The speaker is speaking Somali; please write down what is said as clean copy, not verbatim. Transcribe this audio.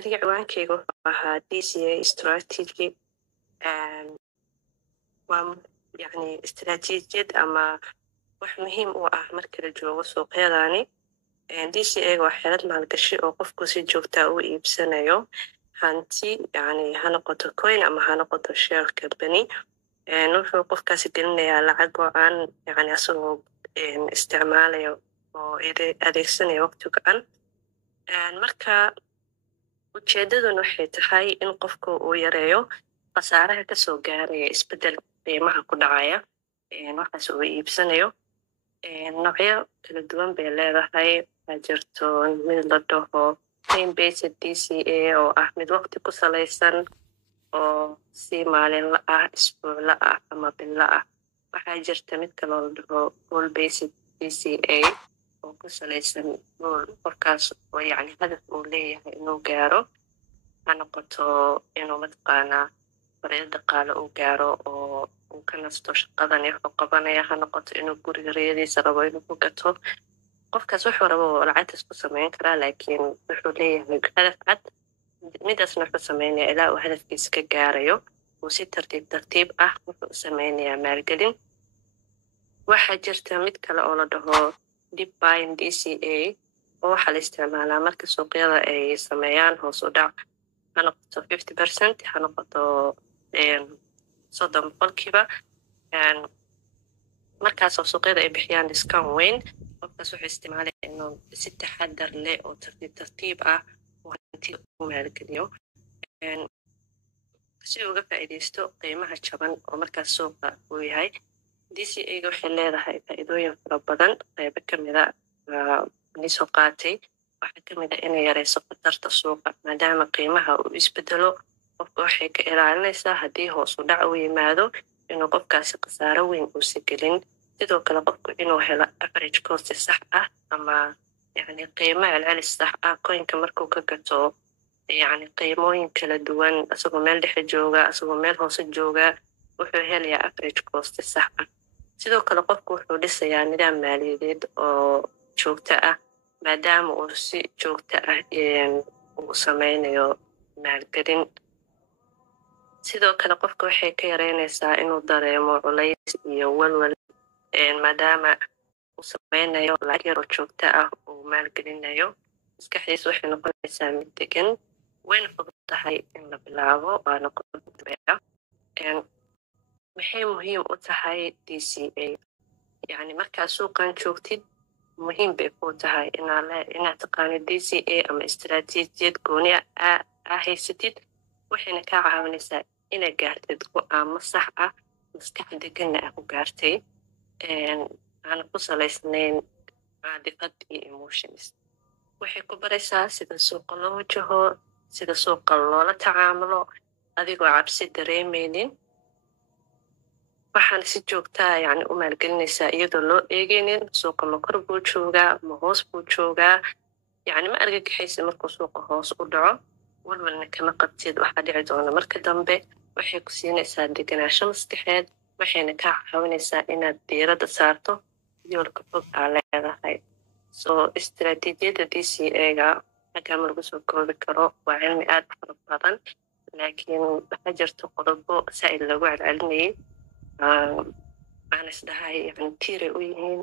aniga ciwaankayga wuxuu ahaa DCA strategy waa yani istaraatiijiyad ama wax muhiim u ah marka la joogo suuqyadani. DCA waa xeelad maalgashi oo qofku si joogta u iibsanayo hanti, yani ha noqoto coin ama ha noqoto share company. wuxuu qofkaasi gelinayaa lacag oo aan yani asagoo isticmaalayo oo adeegsanaya waqti go'an. marka ujeedadan waxay tahay in qofku uu yareeyo khasaaraha kasoo gaaraya isbedelka qiimaha ku dhacaya waxaas uu iibsanayo. noocyo kala duwan bay leedahay. waxaa jirto mid la dhaho time based DCA oo ah mid waqti ku salaysan oo si maalinla ah, isbuucla ah ama bilo ah. waxaa jirta mid kaloo la dhaho goal based DCA oo ku salaysan goal, qofkaas oo yani hadaf uu leeyahay inuu gaaro, ha noqoto inuu mataqaanaa fariido dhaqaale uu gaaro oo uu ka nasto shaqadan wuxuu qabanaya, ha noqoto inuu guriga riyadiisa rabo inuu ku gato. qofkaas wuxuu rabo lacagtaas ku samayn karaa, laakiin wuxuu leeyahay hadaf cad. midaasna wuxuu sameynaya ilaa uu hadafkiisa ka gaarayo. uu si tartiib ah wuxuu samaynayaa maalgelin. waxaa jirta mid kale oo la dhaho deep buying DCA oo waxaa la isticmaalaa marka suuqyada ay sameeyaan hoos u dhac, ha noqoto 50%, ha noqoto 30%. markaasoo suuqyada ay bixiyaan discount weyn, qofkaas wuxuu isticmaalaya inuu si taxadar leh oo tartiib ah uu hanti u maalgeliyo si uga faa'iidaysto qiimaha jaban oo markaas suuqa uu yahay. DCA-ga waxay leedahay faa'iidooyin fara badan. qaybo ka mida nisoo qaatay waxaa ka mid ah inay yareyso khatarta suuqa, maadaama qiimaha uu isbedelo. qofka waxay ka ilaalinaysaa haddii hoos u dhac u yimaado inuu qofkaasi khasaaro weyn uusa gelin. sidoo kale qofku inuu helo average cost sax ah ama yani qiimo celcelis sax ah. coinka markuu ka gato yani qiimooyin kala duwan, asagoo meel dhexe jooga, asagoo meel hoose jooga, wuxuu helayaa average cost sax ah. sidoo kale qofku wuxuu dhisayaa nidaam maaliyadeed oo joogto ah, maadaama uu si joogto ah uu sameynayo maalgelin. sidoo kale qofka waxay ka yareynaysaa inuu dareemo culays iyo walwal, maadaama uu sameynayo lacag yar oo joogto ah uu maalgelinayo. maskaxdiisa waxay noqonaysaa mid degan, wayna fudud tahay in la bilaabo, waana qodobbeeya. maxay muhiim u tahay DCA? yani markaa suuqan joogtid muhiim bay kuu tahay inaad taqaanid DCA ama istaraatiijiyad gooni ah haysatid. waxayna kaa caawinaysaa inaad gaartid go'aamo sax ah, maskax deganna ah ku gaartay, aana ku salaysnayn caadifad iyo emotions. waxay ku baraysaa sida suuqa loo wajaho, sida suuqa loola tacaamulo adigoo cabsi dareemeynin. waxaana si joogtaa yani u maalgelinaysaa iyadoo loo eegeynin suuqa ma kor buu joogaa ma hoos buu joogaa. yani ma argagixaysa markuu suuqa hoos u dhaco, walwalna kama qabtid waxaa dhici doona marka dambe. waxay ku siinaysaa deganaansho maskaxeed, waxayna kaa caawinaysaa inaad diiradda saarto yoolka fog aa leedahay. istaraatiijiyadda DCA-ga xagama lagu soo koobi karo, waa cilmi aad u fara badan, laakiin waxaa jirto qodobo saaid lagu celcelinayay. aan isdhahay yani tiiray u yihiin